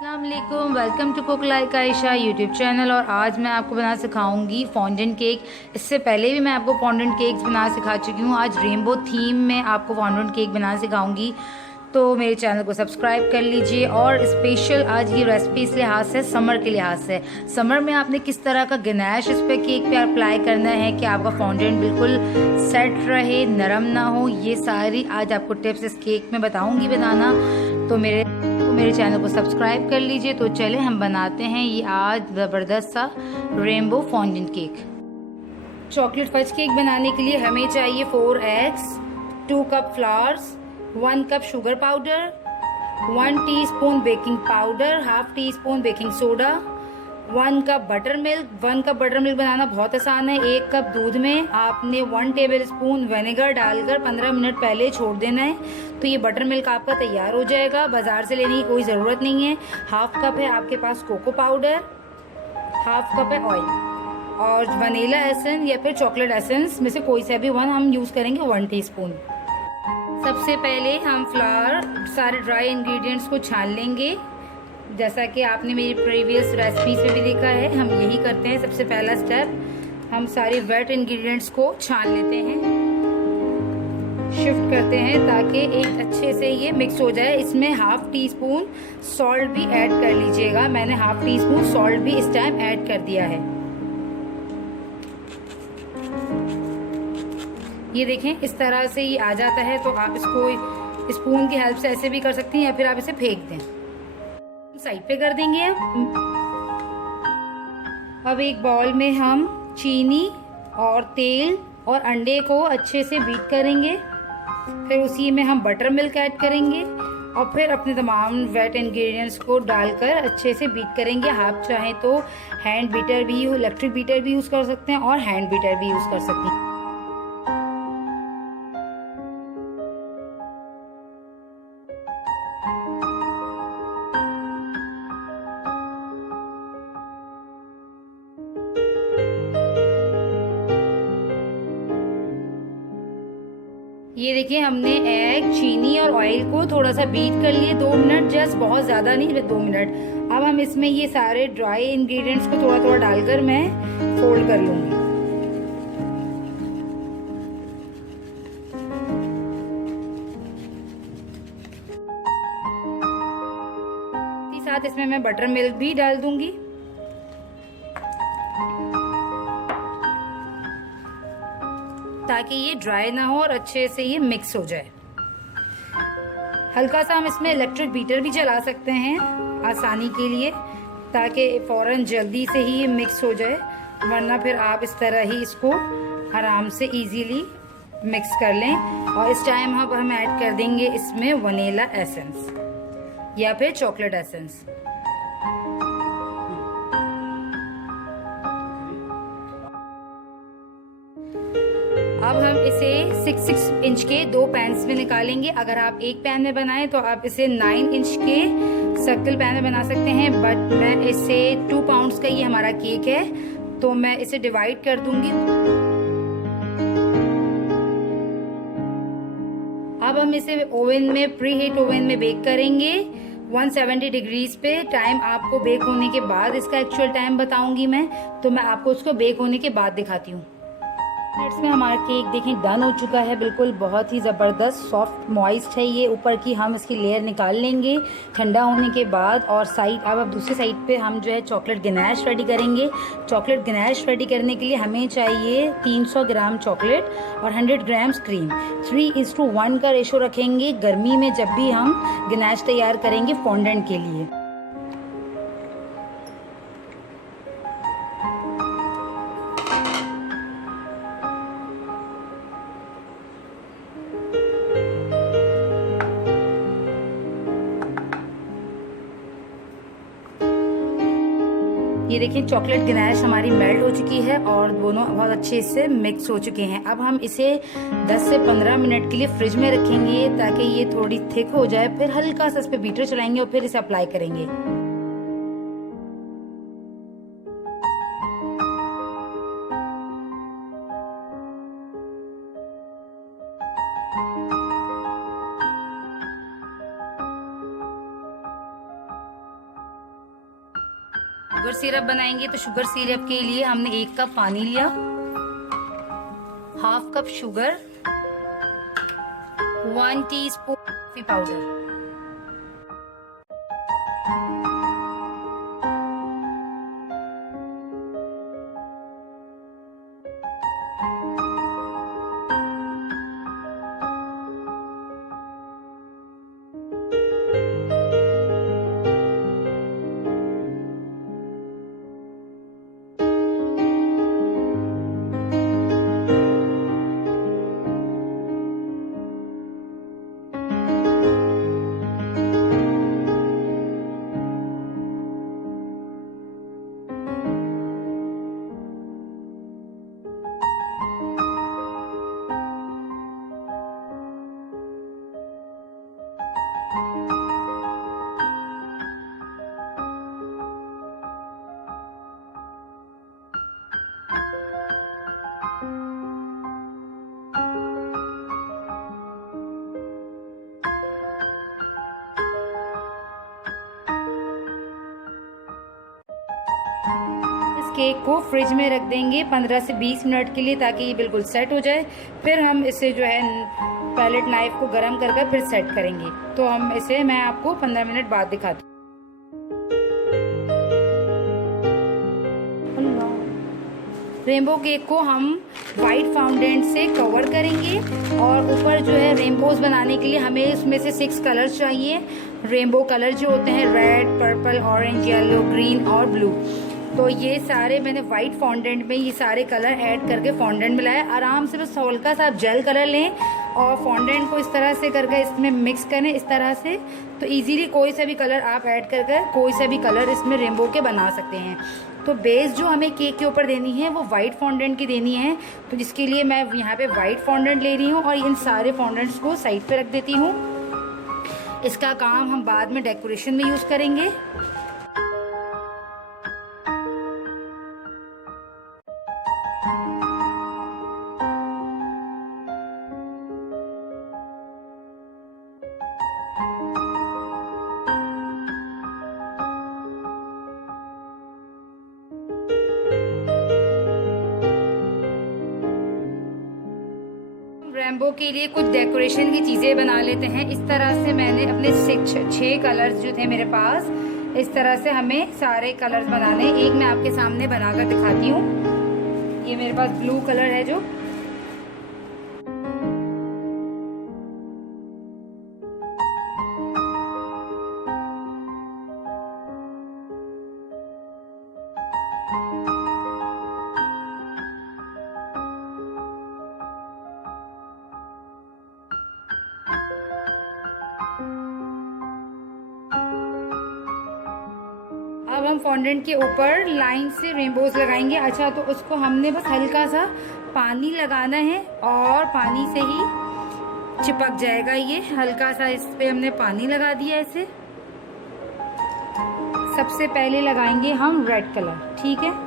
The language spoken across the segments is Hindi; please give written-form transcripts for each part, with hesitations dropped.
अस्सलाम वालेकुम, welcome to cook like Ayesha YouTube channel. और आज मैं आपको बना सिखाऊंगी फॉन्डेंट केक। इससे पहले भी मैं आपको फॉन्डेंट केक्स बना सिखा चुकी हूँ। आज रेनबो थीम में आपको फॉन्डेंट केक बना सिखाऊंगी, तो मेरे चैनल को सब्सक्राइब कर लीजिए। और स्पेशल आज की रेसिपी इस लिहाज से, समर के लिहाज से, समर में आपने किस तरह का गनाश इस पे केक पे अप्लाई करना है कि आपका फॉन्डेंट बिल्कुल सेट रहे, नरम ना हो, ये सारी आज आपको टिप्स इस केक में बताऊंगी बनाना। तो मेरे चैनल को सब्सक्राइब कर लीजिए। तो चले हम बनाते हैं ये आज ज़बरदस्त सा rainbow fondant cake. Chocolate fudge cake बनाने के लिए हमें चाहिए 4 eggs, 2 cup flowers, 1 cup sugar powder, 1 teaspoon baking powder, half teaspoon baking soda, 1 cup buttermilk. 1 cup buttermilk बनाना बहुत आसान है। 1 कप दूध में आपने 1 टेबल स्पून विनेगर डालकर 15 मिनट पहले छोड़ देना है, तो ये बटर मिल्क आपका तैयार हो जाएगा। बाजार से लेने की कोई ज़रूरत नहीं है। हाफ कप है आपके पास कोको पाउडर, हाफ कप है ऑयल, और वनीला एसेंस या फिर चॉकलेट एसेंस में से कोई सा भी वन हम यूज़ करेंगे, 1 टीस्पून। सबसे पहले हम फ्लावर सारे ड्राई इंग्रेडिएंट्स को छान लेंगे। जैसा कि आपने मेरी प्रीवियस रेसिपीज में भी देखा है, हम यही करते हैं। सबसे पहला स्टेप, हम सारे वेट इंग्रेडिएंट्स को छान लेते हैं, शिफ्ट करते हैं ताकि एक अच्छे से ये मिक्स हो जाए। इसमें हाफ टी स्पून सॉल्ट भी ऐड कर लीजिएगा। मैंने हाफ टी स्पून सॉल्ट भी इस टाइम ऐड कर दिया है। ये देखें, इस तरह से ये आ जाता है, तो आप इसको स्पून की हेल्प से ऐसे भी कर सकती हैं या फिर आप इसे फेंक दें। साइड पे कर देंगे। अब एक बाउल में हम चीनी और तेल और अंडे को अच्छे से बीट करेंगे। फिर उसी में हम बटर मिल्क ऐड करेंगे और फिर अपने तमाम वेट इंग्रेडिएंट्स को डालकर अच्छे से बीट करेंगे। आप चाहें तो हैंड बीटर भी, इलेक्ट्रिक बीटर भी यूज़ कर सकते हैं और हैंड बीटर भी यूज़ कर सकते हैं। ये देखिए, हमने एग, चीनी और ऑयल को थोड़ा सा बीट कर लिए 2 मिनट, जस्ट बहुत ज़्यादा नहीं, 2 मिनट। अब हम इसमें ये सारे ड्राई इंग्रेडिएंट्स को थोड़ा थोड़ा डालकर मैं फोल्ड कर लूँगी। साथ इसमें मैं बटर मिल्क भी डाल दूंगी। ताकि ये ड्राई ना हो और अच्छे से ये मिक्स हो जाए। हल्का सा हम इसमें इलेक्ट्रिक बीटर भी चला सकते हैं आसानी के लिए, ताकि फ़ौरन जल्दी से ही ये मिक्स हो जाए, वरना फिर आप इस तरह ही इसको आराम से इजीली मिक्स कर लें। और इस टाइम अब हम ऐड कर देंगे इसमें वनीला एसेंस या फिर चॉकलेट एसेंस। अब हम इसे 6 इंच के 2 पैन्स में निकालेंगे। अगर आप एक पैन में बनाएं तो आप इसे 9 इंच के सर्कल पैन में बना सकते हैं, बट मैं इसे 2 पाउंड्स का ये हमारा केक है, तो मैं इसे डिवाइड कर दूंगी। अब हम इसे ओवन में, प्री हीट ओवन में बेक करेंगे 170 डिग्रीज पे। टाइम आपको बेक होने के बाद, इसका एक्चुअल टाइम बताऊंगी मैं, तो मैं आपको उसको बेक होने के बाद दिखाती हूँ। मिनट्स में हमारा केक देखें डन हो चुका है, बिल्कुल बहुत ही ज़बरदस्त सॉफ्ट मॉइस्ट है ये। ऊपर की हम इसकी लेयर निकाल लेंगे ठंडा होने के बाद। और अब दूसरी साइड पे हम जो है चॉकलेट गनाश रेडी करेंगे। चॉकलेट गनाश रेडी करने के लिए हमें चाहिए 300 ग्राम चॉकलेट और 100 ग्राम्स क्रीम। 3:1 का रेशो रखेंगे गर्मी में जब भी हम गनाश तैयार करेंगे फॉन्डेंट के लिए। ये देखिए, चॉकलेट गनाश हमारी मेल्ट हो चुकी है और दोनों बहुत अच्छे से मिक्स हो चुके हैं। अब हम इसे 10 से 15 मिनट के लिए फ्रिज में रखेंगे ताकि ये थोड़ी थिक हो जाए। फिर हल्का सा इस पे बीटर चलाएंगे और फिर इसे अप्लाई करेंगे। शुगर सिरप बनाएंगे। तो शुगर सिरप के लिए हमने 1 कप पानी लिया, half cup sugar, 1 teaspoon coffee powder. इस केक को फ्रिज में रख देंगे 15 से 20 मिनट के लिए, ताकि ये बिल्कुल सेट हो जाए। फिर हम इसे जो है पैलेट नाइफ को गरम करके फिर सेट करेंगे। तो हम इसे मैं आपको 15 मिनट बाद दिखाती हूँ। रेनबो केक को हम वाइट फाउंडेंट से कवर करेंगे और ऊपर जो है रेनबोज बनाने के लिए हमें इसमें से 6 कलर्स चाहिए। रेनबो कलर जो होते हैं red, purple, orange, yellow, green और ब्लू। तो ये सारे मैंने वाइट फॉन्डेंट में ये सारे कलर ऐड करके फॉन्डेंट मिलाया। आराम से बस हल्का सा आप जेल कलर लें और फॉन्डेंट को इस तरह से करके इसमें मिक्स करें इस तरह से। तो इजीली कोई सा भी कलर आप ऐड करके कोई सा भी कलर इसमें रेनबो के बना सकते हैं। तो बेस जो हमें केक के ऊपर देनी है वो वाइट फॉन्डेंट की देनी है। तो जिसके लिए मैं यहाँ पे वाइट फॉन्डेंट ले रही हूँ और इन सारे फॉन्डेंट्स को साइड पे रख देती हूँ। इसका काम हम बाद में डेकोरेशन में यूज़ करेंगे। रेनबो के लिए कुछ डेकोरेशन की चीज़ें बना लेते हैं। इस तरह से मैंने अपने 6 कलर्स जो थे मेरे पास, इस तरह से हमें सारे कलर्स बनाने। एक मैं आपके सामने बनाकर दिखाती हूँ। ये मेरे पास ब्लू कलर है जो, अब हम फॉन्डेंट के ऊपर लाइन से रेनबोज लगाएंगे। अच्छा, तो उसको हमने बस हल्का सा पानी लगाना है और पानी से ही चिपक जाएगा ये। हल्का सा इस पे हमने पानी लगा दिया ऐसे। सबसे पहले लगाएंगे हम रेड कलर, ठीक है।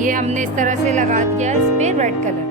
ये हमने इस तरह से लगा दिया इस पे रेड कलर।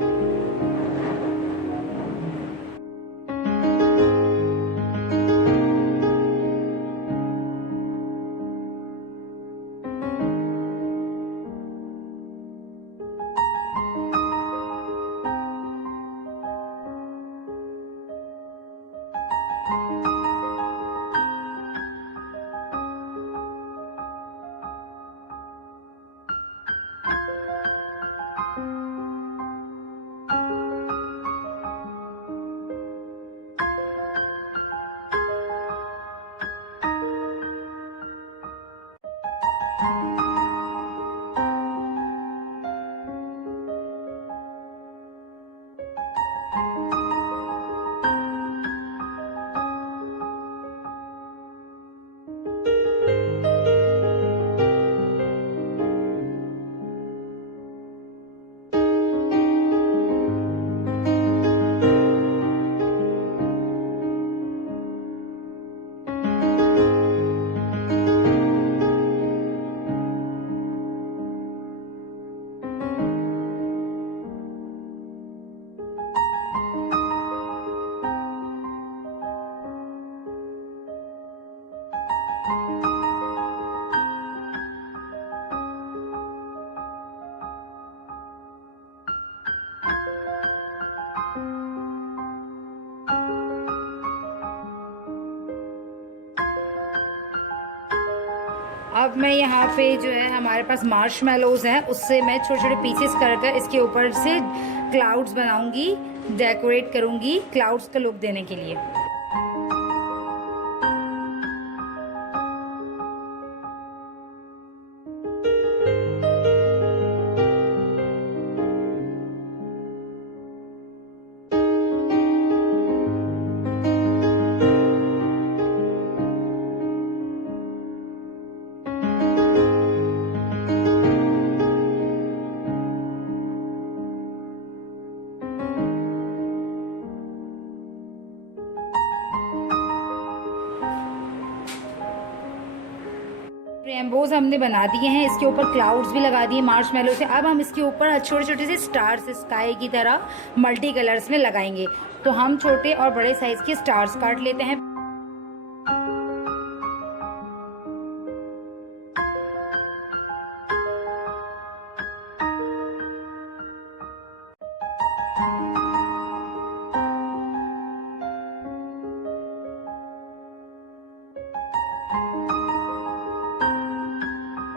अब मैं यहाँ पे जो है हमारे पास मार्शमेलोज हैं, उससे मैं छोटे छोटे पीसेस कर इसके ऊपर से क्लाउड्स बनाऊंगी, डेकोरेट करूंगी क्लाउड्स का लुक देने के लिए। रेनबोज हमने बना दिए हैं, इसके ऊपर क्लाउड्स भी लगा दिए मार्शमेलो से। अब हम इसके ऊपर छोटे छोटे से स्टार्स स्काई की तरह मल्टी कलर्स में लगाएंगे। तो हम छोटे और बड़े साइज के स्टार्स काट लेते हैं।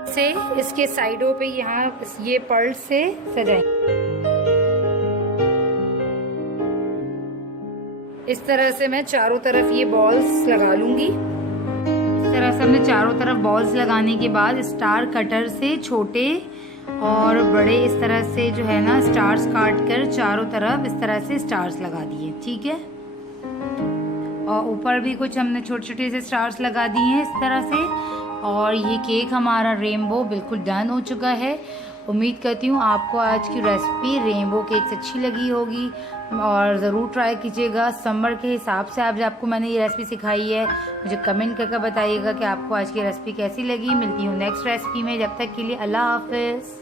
से इसके साइडों पे यहाँ ये पर्ल से सजाएंगे। इस तरह से मैं चारों तरफ ये बॉल्स लगा लूंगी। इस तरह से हमने चारों तरफ बॉल्स लगाने के बाद स्टार कटर से छोटे और बड़े इस तरह से जो है ना स्टार्स काट कर चारों तरफ इस तरह से स्टार्स लगा दिए। ठीक है, और ऊपर भी कुछ हमने छोटे छोटे से स्टार्स लगा दिए हैं इस तरह से। और ये केक हमारा रेनबो बिल्कुल डन हो चुका है। उम्मीद करती हूँ आपको आज की रेसिपी रेनबो केक अच्छी लगी होगी और ज़रूर ट्राई कीजिएगा। समर के हिसाब से आज आपको मैंने ये रेसिपी सिखाई है। मुझे कमेंट करके बताइएगा कि आपको आज की रेसिपी कैसी लगी। मिलती हूँ नेक्स्ट रेसिपी में, जब तक के लिए अल्लाह हाफिज़।